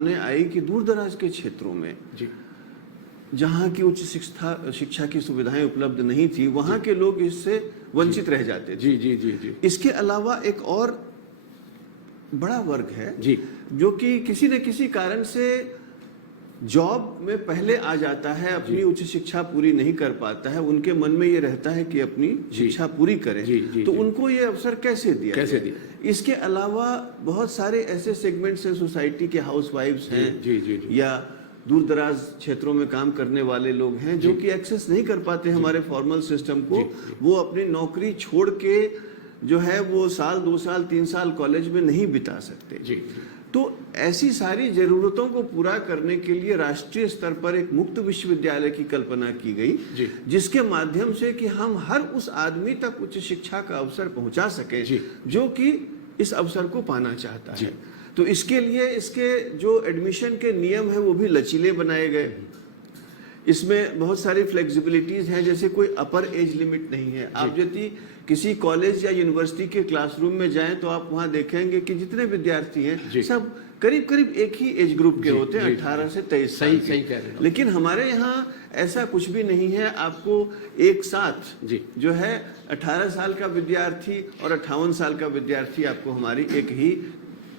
ने आई कि दूर दराज के क्षेत्रों में जी जहाँ की उच्च शिक्षा की सुविधाएं उपलब्ध नहीं थी, वहाँ के लोग इससे वंचित रह जाते थे। जी जी जी जी इसके अलावा एक और बड़ा वर्ग है जी जो कि किसी न किसी कारण से जॉब में पहले आ जाता है, अपनी उच्च शिक्षा पूरी नहीं कर पाता है, उनके मन में ये रहता है कि अपनी शिक्षा पूरी करें। तो उनको ये अवसर कैसे दिया? इसके अलावा बहुत सारे ऐसे सेगमेंट्स हैं सोसाइटी के, हाउसवाइफ्स हैं या दूर दराज क्षेत्रों में काम करने वाले लोग हैं जो कि एक्सेस नहीं कर पाते हमारे फॉर्मल सिस्टम को। वो अपनी नौकरी छोड़ के जो है वो साल 2 साल 3 साल कॉलेज में नहीं बिता सकते। तो ऐसी सारी जरूरतों को पूरा करने के लिए राष्ट्रीय स्तर पर एक मुक्त विश्वविद्यालय की कल्पना की गई, जिसके माध्यम से कि हम हर उस आदमी तक उच्च शिक्षा का अवसर पहुंचा सके जो कि इस अवसर को पाना चाहता है। तो इसके लिए इसके जो एडमिशन के नियम है वो भी लचीले बनाए गए। इसमें बहुत सारी फ्लेक्सिबिलिटीज हैं, जैसे कोई अपर एज लिमिट नहीं है। आप यदि किसी कॉलेज या यूनिवर्सिटी के क्लासरूम में जाएं तो आप वहां देखेंगे कि जितने विद्यार्थी हैं सब करीब करीब एक ही एज ग्रुप के होते हैं, 18 से 23 साल। सही कह रहे हैं। लेकिन हमारे यहाँ ऐसा कुछ भी नहीं है। आपको एक साथ जो है 18 साल का विद्यार्थी और 58 साल का विद्यार्थी आपको हमारी एक ही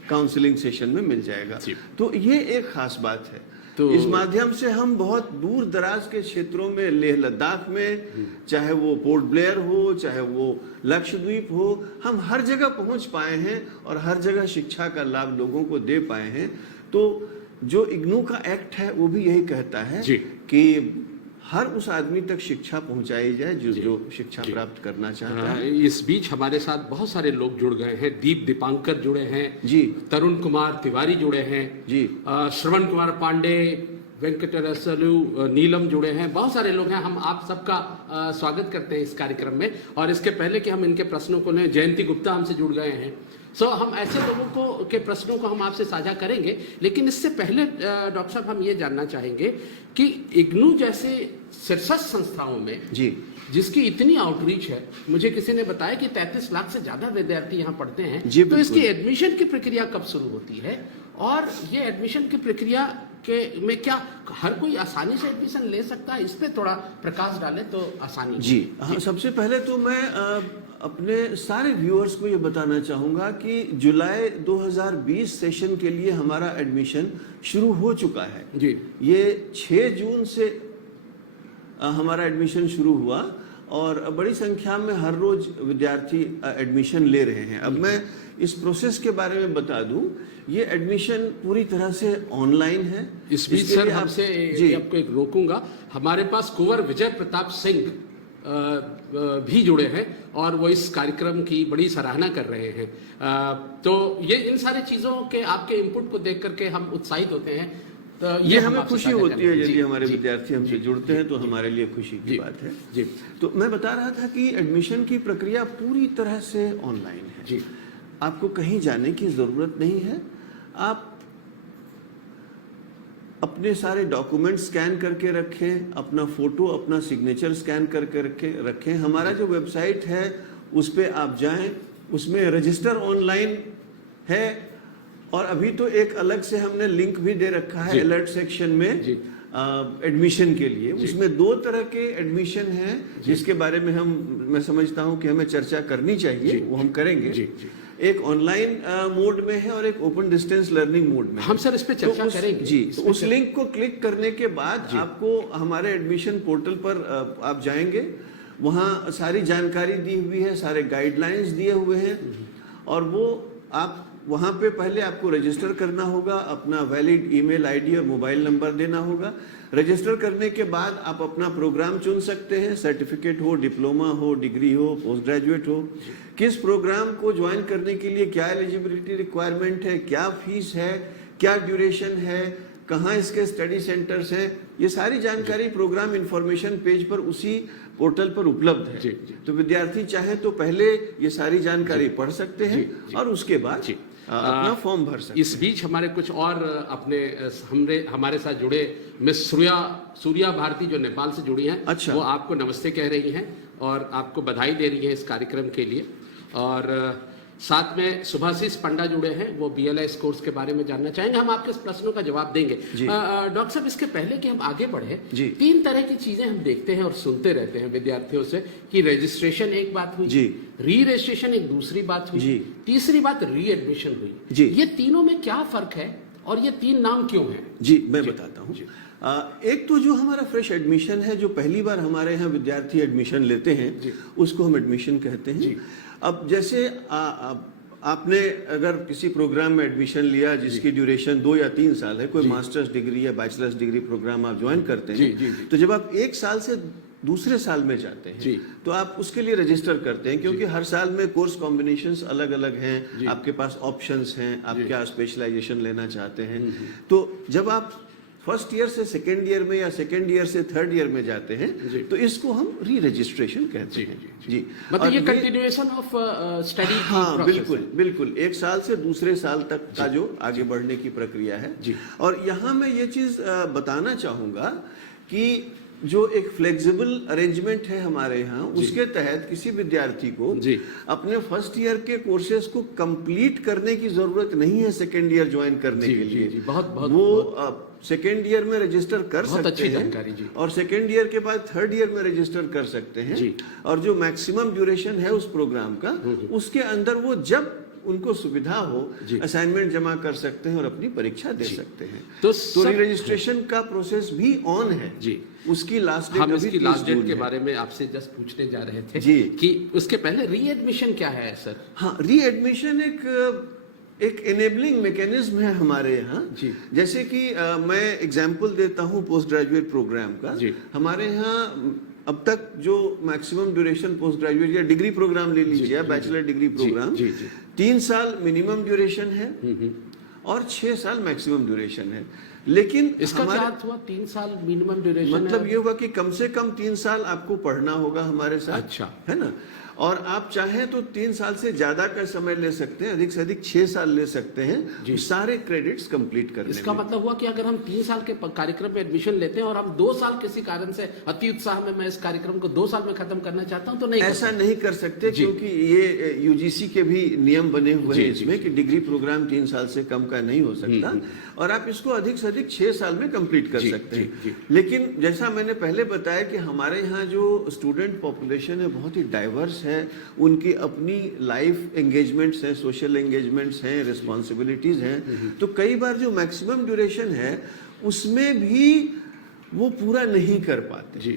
काउंसलिंग सेशन में मिल जाएगा। तो ये एक खास बात है। तो इस माध्यम से हम बहुत दूर दराज के क्षेत्रों में, लेह लद्दाख में, चाहे वो पोर्ट ब्लेयर हो, चाहे वो लक्षद्वीप हो, हम हर जगह पहुंच पाए हैं और हर जगह शिक्षा का लाभ लोगों को दे पाए हैं। तो जो इग्नू का एक्ट है वो भी यही कहता है कि हर उस आदमी तक शिक्षा पहुंचाई जाए जो शिक्षा प्राप्त करना चाहता है। इस बीच हमारे साथ बहुत सारे लोग जुड़ गए हैं। दीपांकर जुड़े हैं जी, तरुण कुमार तिवारी जुड़े हैं जी, श्रवण कुमार पांडे, वेंकटरसलू नीलम जुड़े हैं। बहुत सारे लोग हैं। हम आप सबका स्वागत करते हैं इस कार्यक्रम में। और इसके पहले कि हम इनके प्रश्नों को लें, जयंती गुप्ता हमसे जुड़ गए हैं। हम ऐसे लोगों को के प्रश्नों को हम आपसे साझा करेंगे, लेकिन इससे पहले डॉक्टर साहब हम ये जानना चाहेंगे कि इग्नू जैसे शीर्षस्थ संस्थाओं में जिसकी इतनी आउटरीच है, मुझे किसी ने बताया कि 33 लाख से ज्यादा विद्यार्थी यहाँ पढ़ते हैं, तो इसकी एडमिशन की प्रक्रिया कब शुरू होती है और ये एडमिशन की प्रक्रिया के में क्या हर कोई आसानी से एडमिशन ले सकता है? इस पे थोड़ा प्रकाश डाले तो आसानी। जी हाँ, सबसे पहले तो मैं अपने सारे व्यूअर्स को ये बताना चाहूँगा कि जुलाई 2020 सेशन के लिए हमारा एडमिशन शुरू हो चुका है। ये 6 जून से हमारा एडमिशन शुरू हुआ और बड़ी संख्या में हर रोज विद्यार्थी एडमिशन ले रहे हैं। अब मैं इस प्रोसेस के बारे में बता दूं, ये एडमिशन पूरी तरह से ऑनलाइन है। इस बीच सर आपसे आपको एक रोकूंगा, हमारे पास कुंवर विजय प्रताप सिंह भी जुड़े हैं और वो इस कार्यक्रम की बड़ी सराहना कर रहे हैं। तो ये इन सारी चीजों के आपके इनपुट को देख करके हम उत्साहित होते हैं। तो ये हमें खुशी होती है यदि हमारे विद्यार्थी हमसे जुड़ते हैं, तो हमारे लिए खुशी की बात है। तो मैं बता रहा था कि एडमिशन की प्रक्रिया पूरी तरह से ऑनलाइन है। आपको कहीं जाने की जरूरत नहीं है। आप अपने सारे डॉक्यूमेंट स्कैन करके रखें, अपना फोटो, अपना सिग्नेचर स्कैन करके रखें। हमारा जो वेबसाइट है उस पे आप जाएं, उसमें रजिस्टर ऑनलाइन है और अभी तो एक अलग से हमने लिंक भी दे रखा है अलर्ट सेक्शन में एडमिशन के लिए। उसमें 2 तरह के एडमिशन हैं जिसके बारे में मैं समझता हूं कि हमें चर्चा करनी चाहिए, वो हम करेंगे। एक ऑनलाइन मोड में है और एक ओपन डिस्टेंस लर्निंग मोड में। हम सर इस पे चर्चा करेंगे। तो उस लिंक को क्लिक करने के बाद आपको हमारे एडमिशन पोर्टल पर आप जाएंगे, वहाँ सारी जानकारी दी हुई है, सारे गाइडलाइंस दिए हुए हैं और वो आप वहाँ पे पहले आपको रजिस्टर करना होगा, अपना वैलिड ईमेल आईडी और मोबाइल नंबर देना होगा। रजिस्टर करने के बाद आप अपना प्रोग्राम चुन सकते हैं, सर्टिफिकेट हो, डिप्लोमा हो, डिग्री हो, पोस्ट ग्रेजुएट हो। किस प्रोग्राम को ज्वाइन करने के लिए क्या एलिजिबिलिटी रिक्वायरमेंट है, क्या फीस है, क्या ड्यूरेशन है, कहाँ इसके स्टडी सेंटर्स हैं, ये सारी जानकारी प्रोग्राम इंफॉर्मेशन पेज पर उसी पोर्टल पर उपलब्ध है। तो विद्यार्थी चाहे तो पहले ये सारी जानकारी पढ़ सकते हैं और उसके बाद अपना फॉर्म भर सकते हैं। इस बीच हमारे कुछ और अपने हमारे साथ जुड़े मिस सूर्या भारती जो नेपाल से जुड़ी हैं। अच्छा। वो आपको नमस्ते कह रही हैं और आपको बधाई दे रही है इस कार्यक्रम के लिए। और साथ में सुभाषिस पंडा जुड़े हैं, वो BLS कोर्स के बारे में जानना चाहेंगे। हम आपके प्रश्नों का जवाब देंगे। डॉक्टर साहब, इसके पहले कि हम आगे बढ़े, 3 तरह की चीजें हम देखते हैं और सुनते रहते हैं विद्यार्थियों से कि रजिस्ट्रेशन एक बात हुई, री रजिस्ट्रेशन एक दूसरी बात हुई, तीसरी बात री एडमिशन हुई। ये तीनों में क्या फर्क है और ये 3 नाम क्यों हैं? जी, मैं बताता हूँ। एक तो जो हमारा फ्रेश एडमिशन है, जो पहली बार हमारे यहाँ विद्यार्थी एडमिशन लेते हैं, उसको हम एडमिशन कहते हैं। अब जैसे आपने अगर किसी प्रोग्राम में एडमिशन लिया जिसकी ड्यूरेशन 2 या 3 साल है, कोई मास्टर्स डिग्री या बैचलर्स डिग्री प्रोग्राम आप ज्वाइन करते हैं, तो जब आप 1 साल से दूसरे साल में जाते हैं तो आप उसके लिए रजिस्टर करते हैं, क्योंकि हर साल में कोर्स कॉम्बिनेशंस अलग अलग हैं, आपके पास ऑप्शंस हैं, आप क्या स्पेशलाइजेशन लेना चाहते हैं। तो जब आप फर्स्ट ईयर से सेकेंड ईयर में या सेकेंड ईयर से थर्ड ईयर में जाते हैं तो इसको हम री रजिस्ट्रेशन कहते हैं। जी, मतलब ये कंटिन्यूएशन ऑफ स्टडी। हाँ, बिल्कुल बिल्कुल, 1 साल से दूसरे साल तक का जो आगे बढ़ने की प्रक्रिया है। और यहाँ मैं ये चीज बताना चाहूंगा कि जो एक फ्लेक्सिबल अरेंजमेंट है हमारे यहाँ, उसके तहत किसी विद्यार्थी को अपने फर्स्ट ईयर के कोर्सेज को कंप्लीट करने की जरूरत नहीं है सेकेंड ईयर ज्वाइन करने के लिए। वो सेकेंड ईयर में रजिस्टर कर सकते हैं और सेकेंड ईयर के बाद थर्ड ईयर में रजिस्टर कर सकते हैं। और जो मैक्सिमम ड्यूरेशन है उस प्रोग्राम का, उसके अंदर वो जब उनको सुविधा हो असाइनमेंट जमा कर सकते हैं और अपनी परीक्षा दे सकते हैं। तो री रजिस्ट्रेशन का प्रोसेस भी ऑन है। उसकी लास्ट डेट, हम इसकी लास्ट डेट के बारे में आपसे जस्ट पूछने जा रहे थे कि उसके पहले री एडमिशन क्या है सर? हाँ, री एडमिशन एक एनेबलिंग मैकेनिज्म है हमारे यहाँ। जैसे कि मैं एग्जांपल देता हूँ पोस्ट ग्रेजुएट प्रोग्राम का। हमारे यहाँ अब तक जो मैक्सिमम ड्यूरेशन पोस्ट ग्रेजुएट या डिग्री प्रोग्राम ले लीजिए, बैचलर डिग्री प्रोग्राम, 3 साल मिनिमम ड्यूरेशन है और 6 साल मैक्सिमम ड्यूरेशन है। लेकिन इसका क्या अर्थ हुआ 3 साल मिनिमम ड्यूरेशन? मतलब ये हुआ कि कम से कम 3 साल आपको पढ़ना होगा हमारे साथ। अच्छा, है ना? और आप चाहें तो 3 साल से ज्यादा का समय ले सकते हैं, अधिक से अधिक 6 साल ले सकते हैं सारे क्रेडिट्स कंप्लीट करने। इसका मतलब हुआ कि अगर हम 3 साल के कार्यक्रम में एडमिशन लेते हैं और हम 2 साल किसी कारण से अति उत्साह में मैं इस कार्यक्रम को 2 साल में खत्म करना चाहता हूं तो नहीं, ऐसा नहीं कर सकते, क्योंकि ये यूजीसी के भी नियम बने हुए हैं इसमें कि डिग्री प्रोग्राम 3 साल से कम का नहीं हो सकता और आप इसको अधिक से अधिक 6 साल में कंप्लीट कर सकते हैं। लेकिन जैसा मैंने पहले बताया कि हमारे यहाँ जो स्टूडेंट पॉपुलेशन है बहुत ही डाइवर्स है, उनकी अपनी लाइफ एंगेजमेंट्स हैं, सोशल एंगेजमेंट्स हैं, रिस्पॉन्सिबिलिटीज हैं। तो कई बार जो मैक्सिमम ड्यूरेशन है उसमें भी वो पूरा नहीं कर पाते।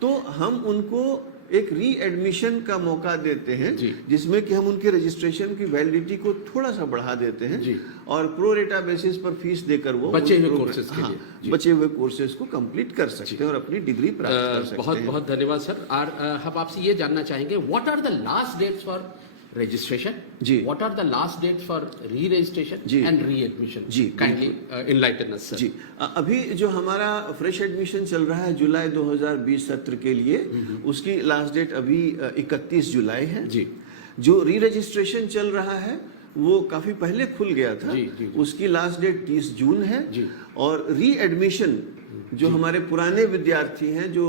तो हम उनको एक री एडमिशन का मौका देते हैं जिसमें कि हम उनके रजिस्ट्रेशन की वैलिडिटी को थोड़ा सा बढ़ा देते हैं और प्रो रेटा बेसिस पर फीस देकर वो बचे हुए कोर्सेज के लिए बचे हुए कोर्सेज को कंप्लीट कर सकते हैं और अपनी डिग्री प्राप्त कर सकते हैं। बहुत बहुत धन्यवाद सर। और हम आपसे ये जानना चाहेंगे, what are the last dates for registration? What are the last dates for re-registration and re-admission? Kindly enlighten us, sir. जी, अभी जो हमारा फ्रेश एडमिशन चल रहा है जुलाई 2020 सत्र के लिए, उसकी लास्ट डेट अभी 31 जुलाई है। जो री-रजिस्ट्रेशन चल रहा है वो काफी पहले खुल गया था, उसकी लास्ट डेट 30 जून है। और री एडमिशन जो हमारे पुराने विद्यार्थी हैं जो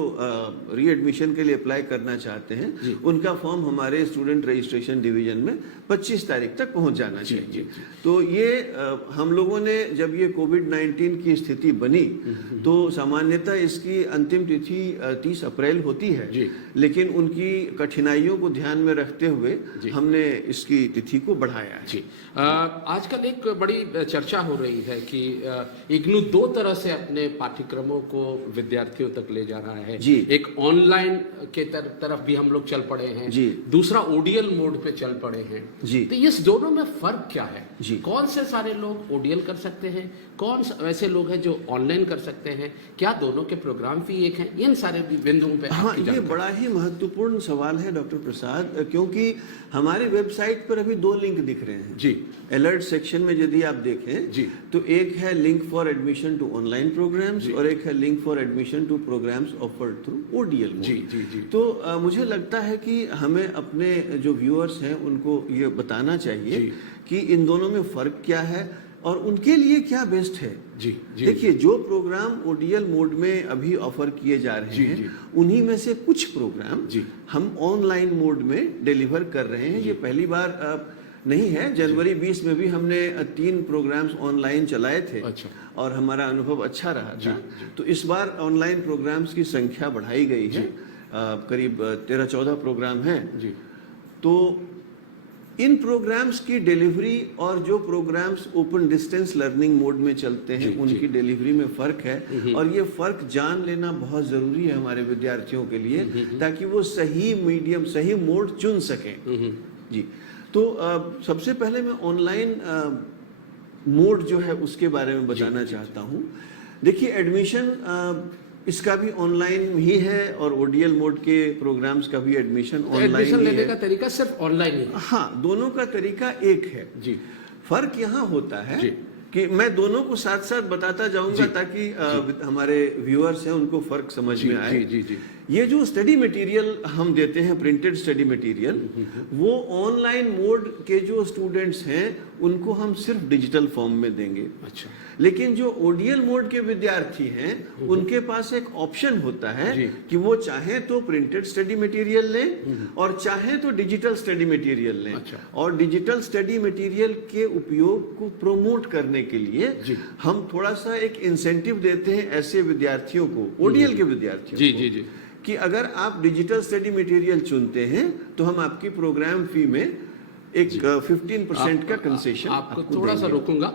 री एडमिशन के लिए अप्लाई करना चाहते हैं, उनका फॉर्म हमारे स्टूडेंट रजिस्ट्रेशन डिवीजन में 25 तारीख तक पहुंच जाना चाहिए। तो ये हम लोगों ने जब ये कोविड-19 की स्थिति बनी तो सामान्यतः इसकी अंतिम तिथि 30 अप्रैल होती है, लेकिन उनकी कठिनाइयों को ध्यान में रखते हुए हमने इसकी तिथि को बढ़ाया है। आजकल एक बड़ी चर्चा हो रही है कि इग्नू 2 तरह से अपने पाठ्यक्रमों को विद्यार्थियों तक ले जा रहा है। एक ऑनलाइन के तरफ भी हम लोग चल पड़े हैं, दूसरा ओडीएल मोड पे चल पड़े हैं। तो इस दोनों में फर्क क्या है? कौन से सारे लोग ओडीएल कर सकते हैं, कौन वैसे लोग हैं जो ऑनलाइन कर सकते हैं, क्या दोनों के प्रोग्राम भी एक हैं? इन सारे बिंदुओं पे हाँ, ये बड़ा ही महत्वपूर्ण सवाल है डॉक्टर प्रसाद, क्योंकि हमारी वेबसाइट पर अभी 2 लिंक दिख रहे हैं। अलर्ट सेक्शन में यदि आप देखें तो एक है link for admission to online programs और एक है link for admission to programs offered through ODL mode. तो मुझे लगता है कि हमें अपने जो व्यूअर्स हैं उनको ये बताना चाहिए कि इन दोनों में फर्क क्या है और उनके लिए क्या बेस्ट है। देखिए, जो प्रोग्राम ओडीएल मोड में अभी ऑफर किए जा रहे हैं उन्हीं में से कुछ प्रोग्राम हम ऑनलाइन मोड में डिलीवर कर रहे हैं। ये पहली बार नहीं है। जनवरी 20 में भी हमने 3 प्रोग्राम्स ऑनलाइन चलाए थे। अच्छा। और हमारा अनुभव अच्छा रहा था। तो इस बार ऑनलाइन प्रोग्राम्स की संख्या बढ़ाई गई है, करीब 13-14 प्रोग्राम हैं जी। तो इन प्रोग्राम्स की डिलीवरी और जो programs open distance learning mode में चलते हैं उनकी डिलीवरी में फर्क है, और ये फर्क जान लेना बहुत जरूरी है हमारे विद्यार्थियों के लिए, ताकि वो सही मीडियम, सही मोड चुन सकें। जी, तो सबसे पहले मैं ऑनलाइन मोड जो है उसके बारे में बताना चाहता हूँ। देखिए, एडमिशन इसका भी ऑनलाइन ही है, और ओडीएल मोड के प्रोग्राम्स का भी एडमिशन ऑनलाइन ही है। एडमिशन लेने का तरीका सिर्फ ऑनलाइन ही है। हाँ, दोनों का तरीका एक है जी। फर्क यहाँ होता है कि मैं दोनों को साथ साथ बताता जाऊंगा ताकि हमारे व्यूअर्स हैं उनको फर्क समझ में आए। जी। ये जो स्टडी मटेरियल हम देते हैं, प्रिंटेड स्टडी मटेरियल, वो ऑनलाइन मोड के जो स्टूडेंट्स हैं उनको हम सिर्फ डिजिटल फॉर्म में देंगे। अच्छा। लेकिन जो ओडीएल मोड के विद्यार्थी हैं उनके पास एक ऑप्शन होता है कि वो चाहे तो प्रिंटेड स्टडी मटेरियल लें और चाहे तो डिजिटल स्टडी मटेरियल लें। अच्छा। और डिजिटल स्टडी मटेरियल के उपयोग को प्रमोट करने के लिए हम थोड़ा सा एक इंसेंटिव देते हैं ऐसे विद्यार्थियों को, ओडीएल के विद्यार्थियों को, जी, कि अगर आप डिजिटल स्टडी मटेरियल चुनते हैं तो हम आपकी प्रोग्राम फी में एक 15% का कंसेशन आपको थोड़ा सा रोकूंगा।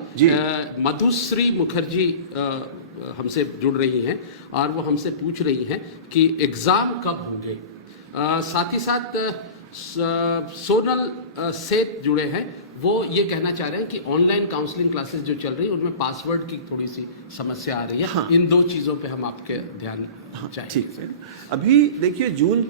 मधुश्री मुखर्जी हमसे जुड़ रही हैं और वो हमसे पूछ रही हैं कि एग्जाम कब होंगे। साथ ही साथ सोनल सेठ जुड़े हैं, वो ये कहना चाह रहे हैं कि ऑनलाइन काउंसलिंग क्लासेस जो चल रही है उनमें पासवर्ड की थोड़ी सी समस्या आ रही है। हाँ। इन 2 चीज़ों पे हम आपके ध्यान चाहिए। ठीक है। अभी देखिए, जून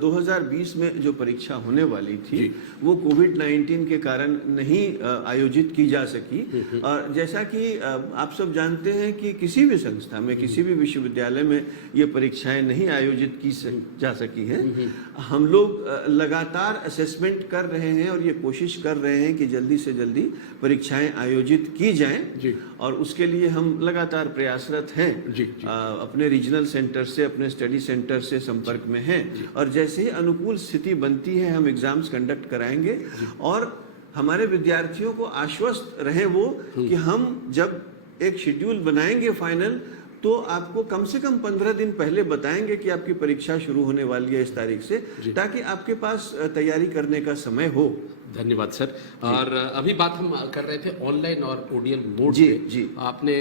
2020 में जो परीक्षा होने वाली थी वो कोविड-19 के कारण नहीं आयोजित की जा सकी। और जैसा कि आप सब जानते हैं कि किसी भी संस्था में, किसी भी विश्वविद्यालय में ये परीक्षाएं नहीं आयोजित की जा सकी हैं। हम लोग लगातार असेसमेंट कर रहे हैं और ये कोशिश कर रहे हैं कि जल्दी से जल्दी परीक्षाएं आयोजित की जाएं, और उसके लिए हम लगातार प्रयासरत हैं। अपने रीजनल सेंटर से, अपने स्टडी सेंटर से संपर्क में हैं, और जैसे ही अनुकूल स्थिति बनती है हम एग्जाम्स कंडक्ट कराएंगे। और हमारे विद्यार्थियों को आश्वस्त रहे वो कि हम जब एक शेड्यूल बनाएंगे फाइनल, तो आपको कम से कम 15 दिन पहले बताएंगे कि आपकी परीक्षा शुरू होने वाली है इस तारीख से, ताकि आपके पास तैयारी करने का समय हो। धन्यवाद सर। और अभी बात हम कर रहे थे ऑनलाइन और ओडीएल मोड पे। आपने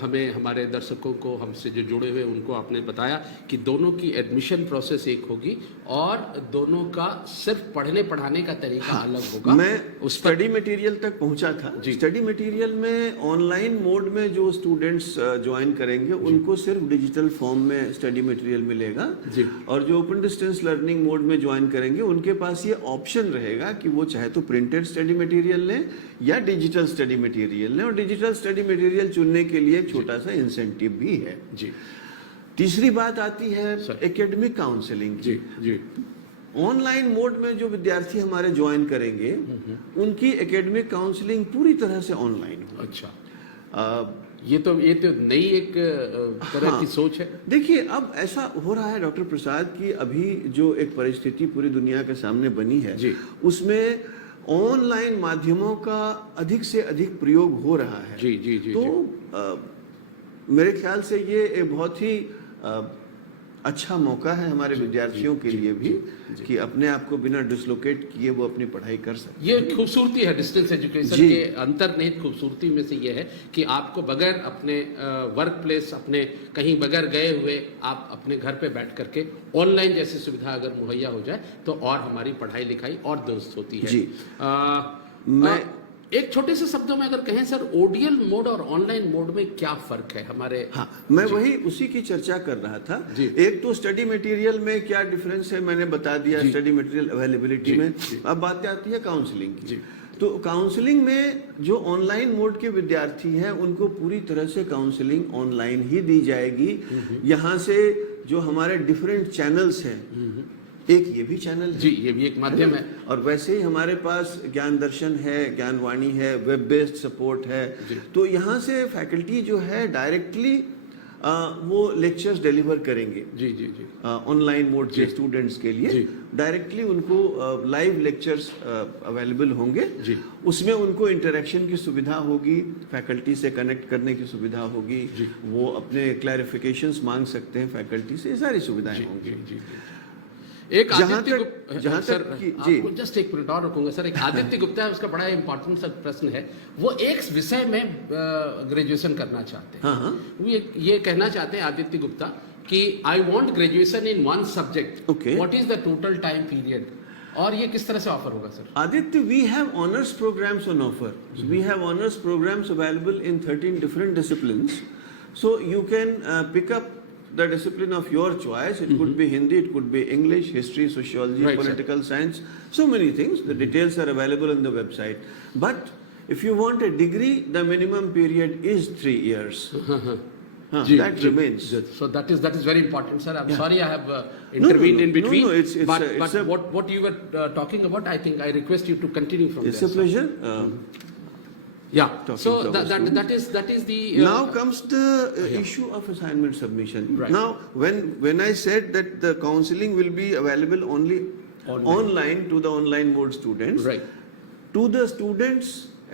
हमें, हमारे दर्शकों को, हमसे जो जुड़े हुए उनको आपने बताया कि दोनों की एडमिशन प्रोसेस एक होगी और दोनों का सिर्फ पढ़ने पढ़ाने का तरीका अलग होगा। मैं उस स्टडी मटेरियल तक पहुंचा था। स्टडी मटेरियल में ऑनलाइन मोड में जो स्टूडेंट्स ज्वाइन करेंगे उनको सिर्फ डिजिटल फॉर्म में स्टडी मटेरियल मिलेगा, और जो ओपन डिस्टेंस लर्निंग मोड में ज्वाइन करेंगे उनके पास ये ऑप्शन रहेगा कि वो चाहे तो प्रिंटेड स्टडी मटेरियल लें या डिजिटल स्टडी मटेरियल लें, और डिजिटल स्टडी मटेरियल चुनने के लिए एक छोटा सा इंसेंटिव भी है। तीसरी बात आती है एकेडमिक काउंसलिंग की। ऑनलाइन मोड में जो विद्यार्थी हमारे ज्वाइन करेंगे उनकी एकेडमिक काउंसलिंग पूरी तरह से ऑनलाइन होगी। अच्छा। ये तो नई एक तरह की सोच है। देखिए, अब ऐसा हो रहा है डॉक्टर प्रसाद कि अभी जो एक परिस्थिति पूरी दुनिया के सामने बनी है उसमें ऑनलाइन माध्यमों का अधिक से अधिक प्रयोग हो रहा है। तो मेरे ख्याल से ये एक बहुत ही अच्छा मौका है हमारे विद्यार्थियों के लिए भी कि अपने आप को बिना डिसलोकेट किए वो अपनी पढ़ाई कर सकते। ये खूबसूरती है डिस्टेंस एजुकेशन के अंतर्निहित खूबसूरती में से ये है कि आपको बगैर अपने वर्क प्लेस, अपने कहीं बगैर गए हुए, आप अपने घर पे बैठ करके ऑनलाइन जैसी सुविधा अगर मुहैया हो जाए तो और हमारी पढ़ाई लिखाई और दुरुस्त होती है। मैं एक छोटे से शब्दों में अगर कहें सर, ओडीएल मोड और ऑनलाइन मोड में क्या फर्क है हमारे? मैं वही उसी की चर्चा कर रहा था। एक तो स्टडी मटेरियल में क्या डिफरेंस है मैंने बता दिया, स्टडी मटेरियल अवेलेबिलिटी में। अब बात आती है काउंसलिंग की। तो काउंसलिंग में जो ऑनलाइन मोड के विद्यार्थी हैं उनको पूरी तरह से काउंसलिंग ऑनलाइन ही दी जाएगी। यहाँ से जो हमारे डिफरेंट चैनल्स हैं, एक ये भी चैनल है, ये भी एक माध्यम है, और वैसे ही हमारे पास ज्ञान दर्शन है, ज्ञानवाणी है, वेब बेस्ड सपोर्ट है। तो यहाँ से फैकल्टी जो है डायरेक्टली वो लेक्चर्स डिलीवर करेंगे जी जी जी ऑनलाइन मोड के स्टूडेंट्स के लिए। डायरेक्टली उनको लाइव लेक्चर्स अवेलेबल होंगे। उसमें उनको इंटरेक्शन की सुविधा होगी, फैकल्टी से कनेक्ट करने की सुविधा होगी, वो अपने क्लैरिफिकेशंस मांग सकते हैं फैकल्टी से, ये सारी सुविधाएं होंगी। एक जहां आदित्य तक जहां सर, तक जी आपको जस्ट एक मिनट और रुकूंगा सर। एक आदित्य गुप्ता है, उसका बड़ा इंपॉर्टेंट सा प्रश्न है। वो एक विषय में ग्रेजुएशन करना चाहते हैं। हाँ। वो ये कहना चाहते हैं आदित्य गुप्ता कि I want graduation in one subject, what is the total time period, और ये किस तरह से ऑफर होगा sir? Aditya, we have honors programs on offer. We have honors programs available in 13 different disciplines. So you can pick up the discipline of your choice. It could be Hindi, it could be English, history, sociology, Right, political science, so many things. The details are available on the website. But if you want a degree, the minimum period is 3 years. That remains. So that is very important, sir. I'm sorry I have intervened in between. No, it's what you were talking about, I think I request you to continue from it's there. a pleasure. Yeah. Talking So to our that is the. Now comes the issue of assignment submission. Right. Now, when I said that the counseling will be available only online to the online mode students, Right. to the students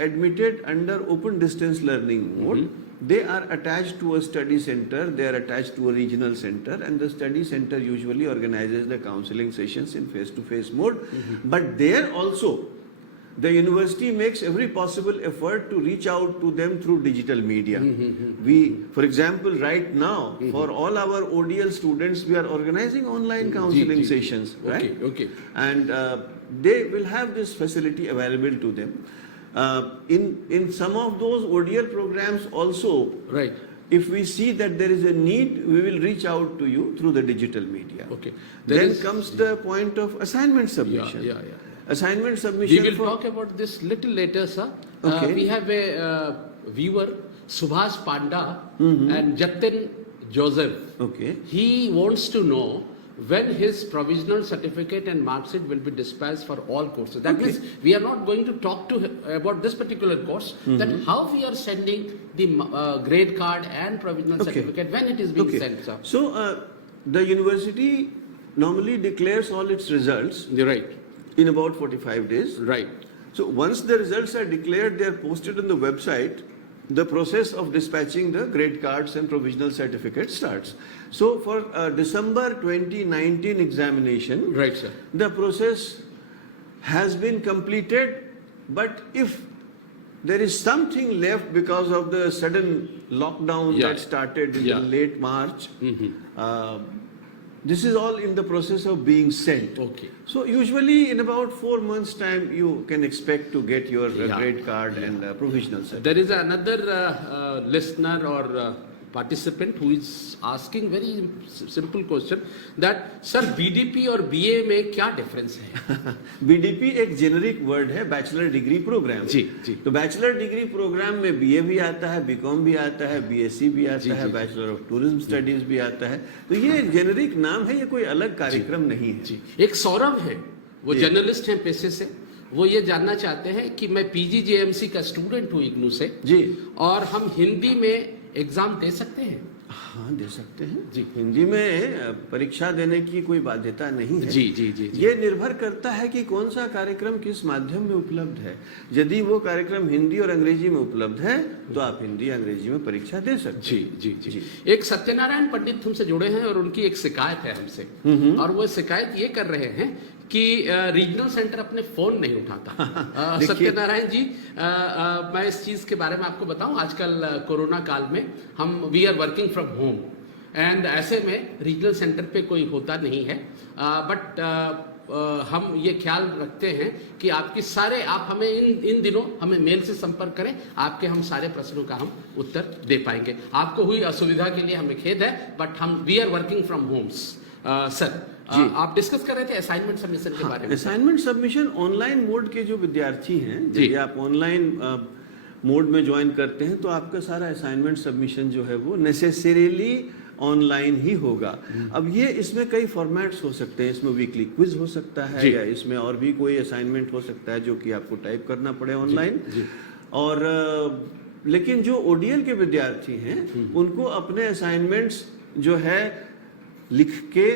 admitted under open distance learning mode, they are attached to a study center, they are attached to a regional center, and the study center usually organizes the counseling sessions in face-to-face mode. But there also, the university makes every possible effort to reach out to them through digital media. We, for example, right now, for all our ODL students, we are organizing online counseling sessions, right? Okay. And they will have this facility available to them. In some of those ODL programs also, Right. if we see that there is a need, we will reach out to you through the digital media. Okay. Then comes the point of assignment submission. Yeah. Assignment submission. We will talk about this little later, sir. Okay. We have a viewer, Subhash Panda and Jatin Joseph. Okay. He wants to know when his provisional certificate and mark sheet will be dispatched for all courses. That means we are not going to talk to him about this particular course. Then how we are sending the grade card and provisional certificate when it is being sent, sir? So the university normally declares all its results You're right. in about 45 days. Right. So once the results are declared, they are posted on the website. The process of dispatching the grade cards and provisional certificates starts. So for December 2019 examination, Right, sir. the process has been completed, but if there is something left because of the sudden lockdown that started in late March, this is all in the process of being sent. Okay. So usually in about 4 months' time, you can expect to get your grade card and provisional certificate. There is another listener or participant who is asking very simple question that sir BDP और BA में क्या difference है? BDP एक generic word है bachelor degree programme. जी। तो bachelor degree programme में BA भी आता है, BCom भी आता है, BSc भी आता है, बैचलर ऑफ टूरिज्म स्टडीज भी आता है। तो ये जेनरिक नाम है, ये कोई अलग कार्यक्रम नहीं है। जी। एक सौरभ है, वो जर्नलिस्ट हैं पेशे से। वो ये जानना चाहते हैं कि मैं PGJMC का स्टूडेंट हूँ इग्नू से जी, और हम हिंदी में एग्जाम दे सकते हैं? हाँ, दे सकते हैं जी। हिंदी में परीक्षा देने की कोई बाध्यता नहीं है। जी। ये निर्भर करता है कि कौन सा कार्यक्रम किस माध्यम में उपलब्ध है। यदि वो कार्यक्रम हिंदी और अंग्रेजी में उपलब्ध है तो आप हिंदी अंग्रेजी में परीक्षा दे सकते हैं। जी। एक सत्यनारायण पंडित हमसे जुड़े हैं और उनकी एक शिकायत है हमसे, और वो शिकायत ये कर रहे हैं कि रीजनल सेंटर अपने फोन नहीं उठाता। सत्यनारायण जी, मैं इस चीज के बारे में आपको बताऊं, आजकल कोरोना काल में we are working from home and ऐसे में रीजनल सेंटर पे कोई होता नहीं है, बट हम ये ख्याल रखते हैं कि आप हमें इन दिनों हमें मेल से संपर्क करें, आपके हम सारे प्रश्नों का हम उत्तर दे पाएंगे। आपको हुई असुविधा के लिए हमें खेद है, but we are working from homes. Sir, आप डिस्कस कर रहे थे असाइनमेंट सबमिशन के बारे में। असाइनमेंट सबमिशन ऑनलाइन मोड के जो विद्यार्थी हैं, यदि आप ऑनलाइन मोड में ज्वाइन करते हैं तो आपका सारा असाइनमेंट सबमिशन जो है वो नेसेसरीली ऑनलाइन ही होगा। अब ये इसमें कई फॉर्मेट्स हो सकते हैं, इसमें वीकली क्विज हो सकता है या इसमें और भी कोई असाइनमेंट हो सकता है जो कि आपको टाइप करना पड़े ऑनलाइन। और लेकिन जो ओडीएल के विद्यार्थी हैं उनको अपने असाइनमेंट्स जो है लिख के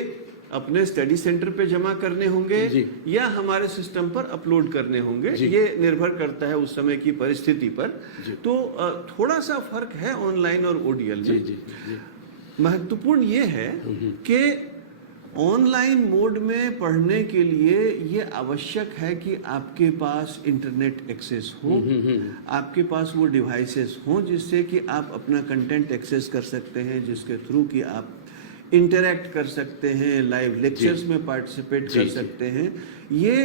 अपने स्टडी सेंटर पे जमा करने होंगे या हमारे सिस्टम पर अपलोड करने होंगे। ये निर्भर करता है उस समय की परिस्थिति पर। तो थोड़ा सा फर्क है ऑनलाइन और ओडीएल में। महत्वपूर्ण ये है कि ऑनलाइन मोड में पढ़ने के लिए ये आवश्यक है कि आपके पास इंटरनेट एक्सेस हो, आपके पास वो डिवाइसेस हो जिससे कि आप अपना कंटेंट एक्सेस कर सकते हैं, जिसके थ्रू कि आप इंटरैक्ट कर सकते हैं, लाइव लेक्चर्स में पार्टिसिपेट कर सकते हैं। ये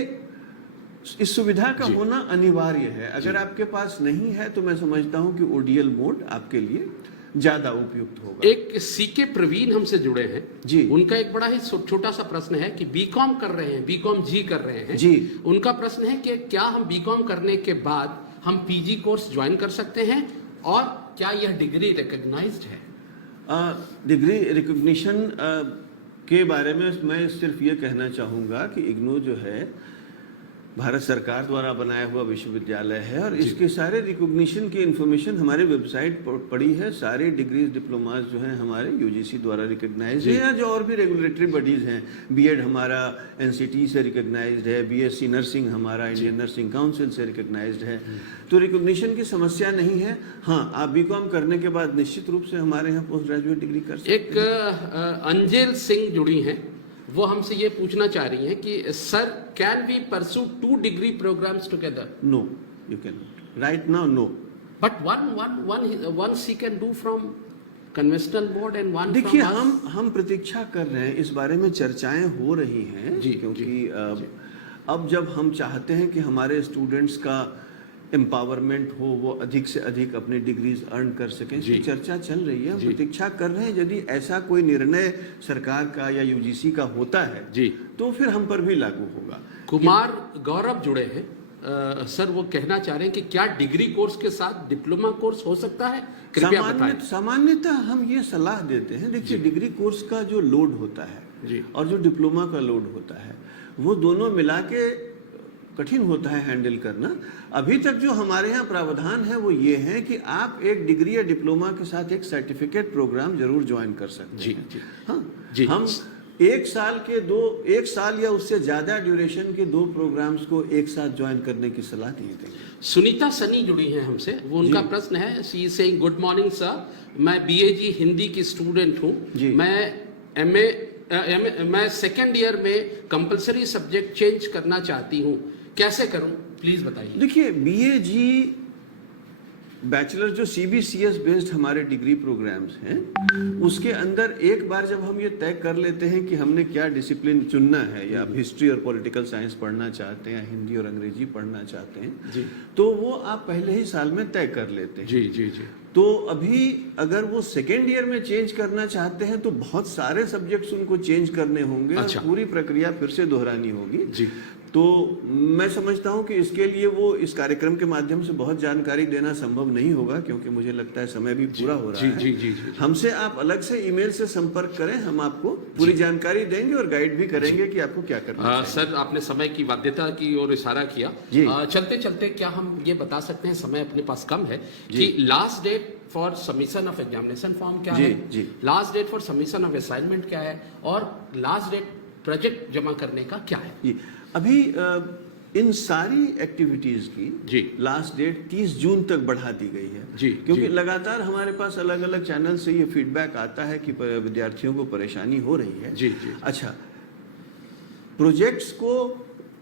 इस सुविधा का होना अनिवार्य है। अगर आपके पास नहीं है तो मैं समझता हूं कि ओडीएल मोड आपके लिए ज्यादा उपयुक्त होगा। एक सीके प्रवीण हमसे जुड़े हैं जी, उनका एक बड़ा ही छोटा सा प्रश्न है कि बीकॉम कर रहे हैं, बीकॉम जी कर रहे हैं जी। उनका प्रश्न है कि क्या हम बीकॉम करने के बाद हम पीजी कोर्स ज्वाइन कर सकते हैं और क्या यह डिग्री रिकॉग्नाइज्ड है? डिग्री रिकॉग्निशन के बारे में मैं सिर्फ ये कहना चाहूँगा कि इग्नू जो है भारत सरकार द्वारा बनाया हुआ विश्वविद्यालय है और इसके सारे रिकॉग्निशन की इंफॉर्मेशन हमारे वेबसाइट पर पड़ी है। सारे डिग्रीज डिप्लोमास जो हैं हमारे यूजीसी द्वारा रिकॉग्नाइज्ड है, या जो और भी रेगुलेटरी बॉडीज हैं। बीएड हमारा एनसीटी से रिकॉग्नाइज्ड है, बीएससी नर्सिंग हमारा इंडियन नर्सिंग काउंसिल से रिकॉग्नाइज्ड है। तो रिकॉग्निशन की समस्या नहीं है। हाँ, आप बीकॉम करने के बाद निश्चित रूप से हमारे यहाँ पोस्ट ग्रेजुएट डिग्री कर सकते हैं। एक अंजेल सिंह जुड़ी हैं, वो हमसे ये पूछना चाह रही हैं कि sir can we pursue 2 degree programs together? No, you can right now no, but one she can do from conventional mode and one देखिए from us. हम प्रतीक्षा कर रहे हैं, इस बारे में चर्चाएं हो रही हैं जी, क्योंकि अब जब हम चाहते हैं कि हमारे स्टूडेंट्स का एम्पावरमेंट हो, वो अधिक से अधिक अपनी डिग्रीज अर्न कर सकें, इसकी चर्चा चल रही है। हम प्रतीक्षा कर रहे हैं यदि ऐसा कोई निर्णय सरकार का या यूजीसी का होता है तो फिर हम पर भी लागू होगा। कुमार गौरव जुड़े हैं, सर वो कहना चाह रहे हैं कि क्या डिग्री कोर्स के साथ डिप्लोमा कोर्स हो सकता है? कृपया बताएं। सामान्यतः हम ये सलाह देते हैं, देखिए डिग्री कोर्स का जो लोड होता है और जो डिप्लोमा का लोड होता है वो दोनों मिला के कठिन होता है हैंडल करना। अभी तक जो हमारे यहाँ प्रावधान है वो ये है कि आप एक डिग्री या डिप्लोमा के साथ एक सर्टिफिकेट प्रोग्राम जरूर ज्वाइन कर सकते हैं। हाँ, हम एक साल या उससे ज्यादा ड्यूरेशन के 2 प्रोग्राम्स को एक साथ ज्वाइन करने की सलाह नहीं देंगे। सुनीता सनी जुड़ी हैं हमसे, वो उनका प्रश्न है, she is saying good morning sir, मैं बीएजी हिंदी की स्टूडेंट हूँ, मैं सेकेंड ईयर में कंपलसरी सब्जेक्ट चेंज करना चाहती हूँ, कैसे करूं? प्लीज बताइए। देखिए बीएजी बैचलर जो सीबीसीएस बेस्ड हमारे डिग्री प्रोग्राम्स हैं उसके अंदर एक बार जब हम ये तय कर लेते हैं कि हमने क्या डिसिप्लिन चुनना है, या आप हिस्ट्री और पॉलिटिकल साइंस पढ़ना चाहते हैं, हिंदी और अंग्रेजी पढ़ना चाहते हैं तो वो आप पहले ही साल में तय कर लेते हैं। तो अभी अगर वो सेकेंड ईयर में चेंज करना चाहते हैं तो बहुत सारे सब्जेक्ट्स उनको चेंज करने होंगे। अच्छा। और पूरी प्रक्रिया फिर से दोहरानी होगी। तो मैं समझता हूं कि इसके लिए वो इस कार्यक्रम के माध्यम से बहुत जानकारी देना संभव नहीं होगा, क्योंकि मुझे लगता है समय भी पूरा हो रहा है। हमसे आप अलग से ईमेल से संपर्क करें, हम आपको पूरी जानकारी देंगे और गाइड भी करेंगे कि आपको क्या करना है। सर आपने समय की बाध्यता की ओर इशारा किया, चलते चलते क्या हम ये बता सकते हैं, समय अपने पास कम है, कि last date for submission of examination form क्या है, last date for submission of assignment क्या है, और लास्ट डेट प्रोजेक्ट जमा करने का क्या है? अभी इन सारी एक्टिविटीज की लास्ट डेट 30 जून तक बढ़ा दी गई है, क्योंकि लगातार हमारे पास अलग अलग चैनल से ये फीडबैक आता है कि विद्यार्थियों को परेशानी हो रही है। अच्छा, प्रोजेक्ट्स को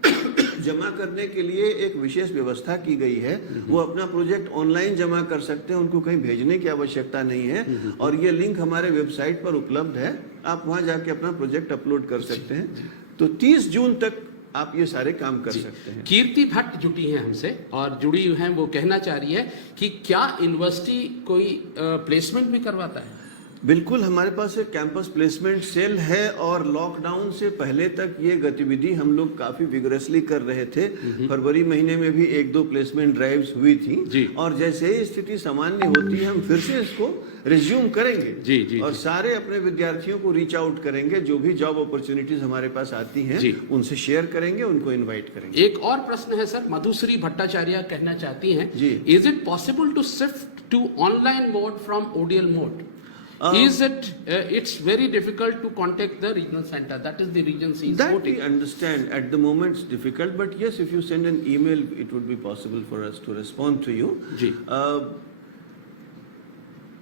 जमा करने के लिए एक विशेष व्यवस्था की गई है। वो अपना प्रोजेक्ट ऑनलाइन जमा कर सकते हैं, उनको कहीं भेजने की आवश्यकता नहीं है, और ये लिंक हमारे वेबसाइट पर उपलब्ध है, आप वहां जाके अपना प्रोजेक्ट अपलोड कर सकते हैं। तो 30 जून तक आप ये सारे काम कर सकते हैं। कीर्ति भट्ट जुटी हैं हमसे और जुड़ी हुई हैं, वो कहना चाह रही है कि क्या यूनिवर्सिटी कोई प्लेसमेंट भी करवाता है? बिल्कुल, हमारे पास एक कैंपस प्लेसमेंट सेल है और लॉकडाउन से पहले तक ये गतिविधि हम लोग काफी विगरसली कर रहे थे। फरवरी महीने में भी 1-2 प्लेसमेंट ड्राइव्स हुई थी, और जैसे ही स्थिति सामान्य होती है हम फिर से इसको रिज्यूम करेंगे और सारे अपने विद्यार्थियों को रीच आउट करेंगे। जो भी जॉब अपॉर्चुनिटीज हमारे पास आती हैं उनसे शेयर करेंगे, उनको इन्वाइट करेंगे। एक और प्रश्न है सर, मधुश्री भट्टाचार्य कहना चाहती हैं, is it possible to shift to online mode from ODL mode. Is it? It's very difficult to contact the regional center. That is the region C is That voting. we understand. At the moment it's difficult, but yes, if you send an email, it would be possible for us to respond to you. जी.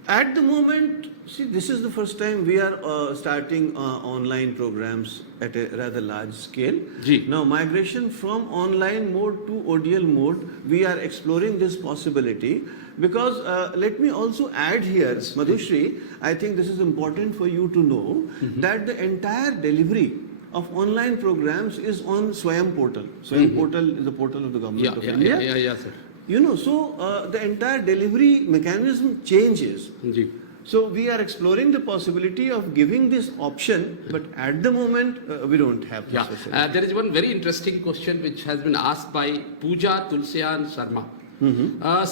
At the moment, see, this is the first time we are starting online programs at a rather large scale. जी. Now, migration from online mode to ODL mode, we are exploring this possibility because let me also add here, Madhushri, I think this is important for you to know that the entire delivery of online programs is on Swayam portal. Swayam portal is the portal of the government of India. Yeah, sir. You know, so the entire delivery mechanism changes. जी. So we are exploring the possibility of giving this option, but at the moment we don't have this Yeah, facility. there is one very interesting question which has been asked by Pooja Tulsiyan Sharma.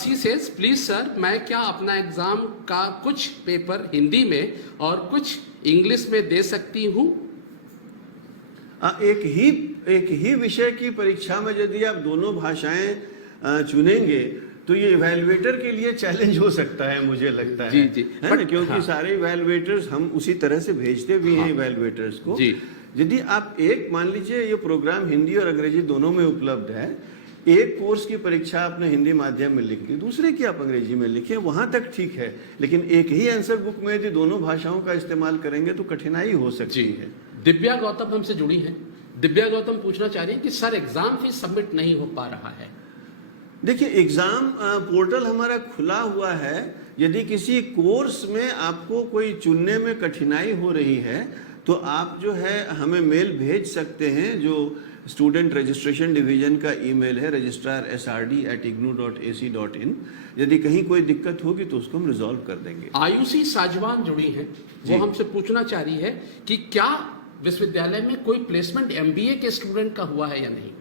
She says, please sir, मैं क्या अपना exam का कुछ paper Hindi में और कुछ English में दे सकती हूँ? एक ही विषय की परीक्षा में यदि आप दोनों भाषाएं चुनेंगे तो ये इवैल्यूएटर के लिए चैलेंज हो सकता है, मुझे लगता है। जी, जी। है ना, क्योंकि सारे इवैल्यूएटर्स हम उसी तरह से भेजते भी हैं इवैल्यूएटर्स को। जी। यदि आप एक मान लीजिए ये प्रोग्राम हिंदी और अंग्रेजी दोनों में उपलब्ध है, एक कोर्स की परीक्षा आपने हिंदी माध्यम में लिख दी, दूसरे की आप अंग्रेजी में लिखे, वहां तक ठीक है, लेकिन एक ही आंसर बुक में यदि दोनों भाषाओं का इस्तेमाल करेंगे तो कठिनाई हो सकती है। दिव्या गौतम हमसे जुड़ी हैं। दिव्या गौतम पूछना चाह रही है कि सर एग्जाम फीस सबमिट नहीं हो पा रहा है। देखिए, एग्जाम पोर्टल हमारा खुला हुआ है। यदि किसी कोर्स में आपको कोई चुनने में कठिनाई हो रही है तो आप जो है हमें मेल भेज सकते हैं, जो स्टूडेंट रजिस्ट्रेशन डिवीजन का ईमेल है registrarsrd@ignou.ac.in। यदि कहीं कोई दिक्कत होगी तो उसको हम रिजॉल्व कर देंगे। आयुषी साजवान जुड़ी हैं, वो हमसे पूछना चाह रही है कि क्या विश्वविद्यालय में कोई प्लेसमेंट एमबीए के स्टूडेंट का हुआ है या नहीं हुआ?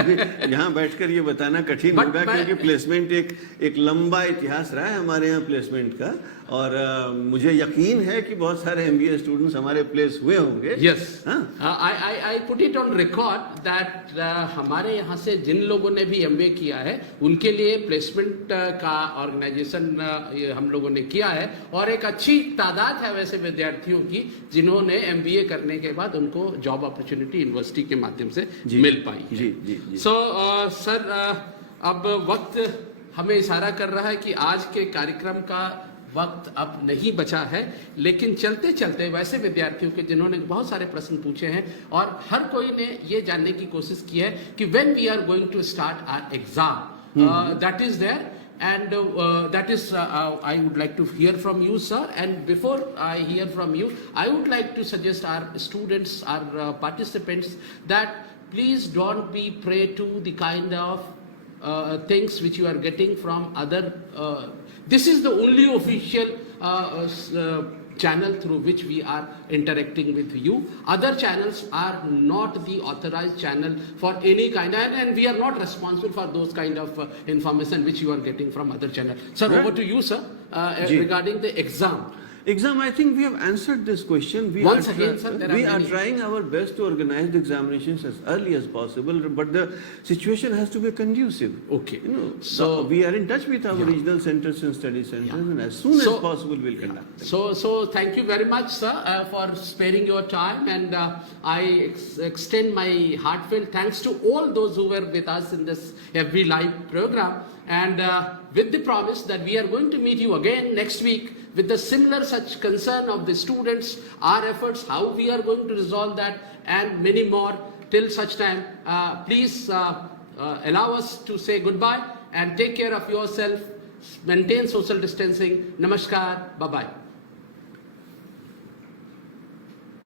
अभी यहाँ बैठकर ये बताना कठिन होगा क्योंकि प्लेसमेंट एक लंबा इतिहास रहा है हमारे यहाँ प्लेसमेंट का, और मुझे यकीन है कि बहुत सारे एमबीए स्टूडेंट्स हमारे प्लेस हुए होंगे। Yes, I put it on record that हमारे यहाँ से जिन लोगों ने भी एमबीए किया है उनके लिए प्लेसमेंट का ऑर्गेनाइजेशन हम लोगों ने किया है, और एक अच्छी तादाद है वैसे विद्यार्थियों की जिन्होंने एमबीए करने के बाद उनको जॉब अपॉर्चुनिटी यूनिवर्सिटी के माध्यम से मिल पाई है। जी। सो सर, अब वक्त हमें इशारा कर रहा है कि आज के कार्यक्रम का वक्त अब नहीं बचा है, लेकिन चलते चलते वैसे विद्यार्थियों के जिन्होंने बहुत सारे प्रश्न पूछे हैं और हर कोई ने ये जानने की कोशिश की है कि when we are going to start our exam, that is there, and that is I would like to hear from you, sir. And before I hear from you, I would like to suggest our students, our participants, that please don't be prey to the kind of things which you are getting from other this is the only official channel through which we are interacting with you. Other channels are not the authorized channel for any kind, and we are not responsible for those kind of information which you are getting from other channel. Sir, right. Over to you, sir, regarding the exam. Exam, I think we have answered this question. Once again, sir, there are we are many. trying our best to organize the examinations as early as possible, but the situation has to be conducive. Okay. You know, So we are in touch with our regional centers and study centers, and as soon as possible we'll conduct them. So thank you very much, sir, for sparing your time, and I extend my heartfelt thanks to all those who were with us in this every live program, and with the promise that we are going to meet you again next week with the similar such concern of the students, our efforts, how we are going to resolve that, and many more. Till such time, please allow us to say goodbye and take care of yourself, maintain social distancing. Namaskar, bye-bye.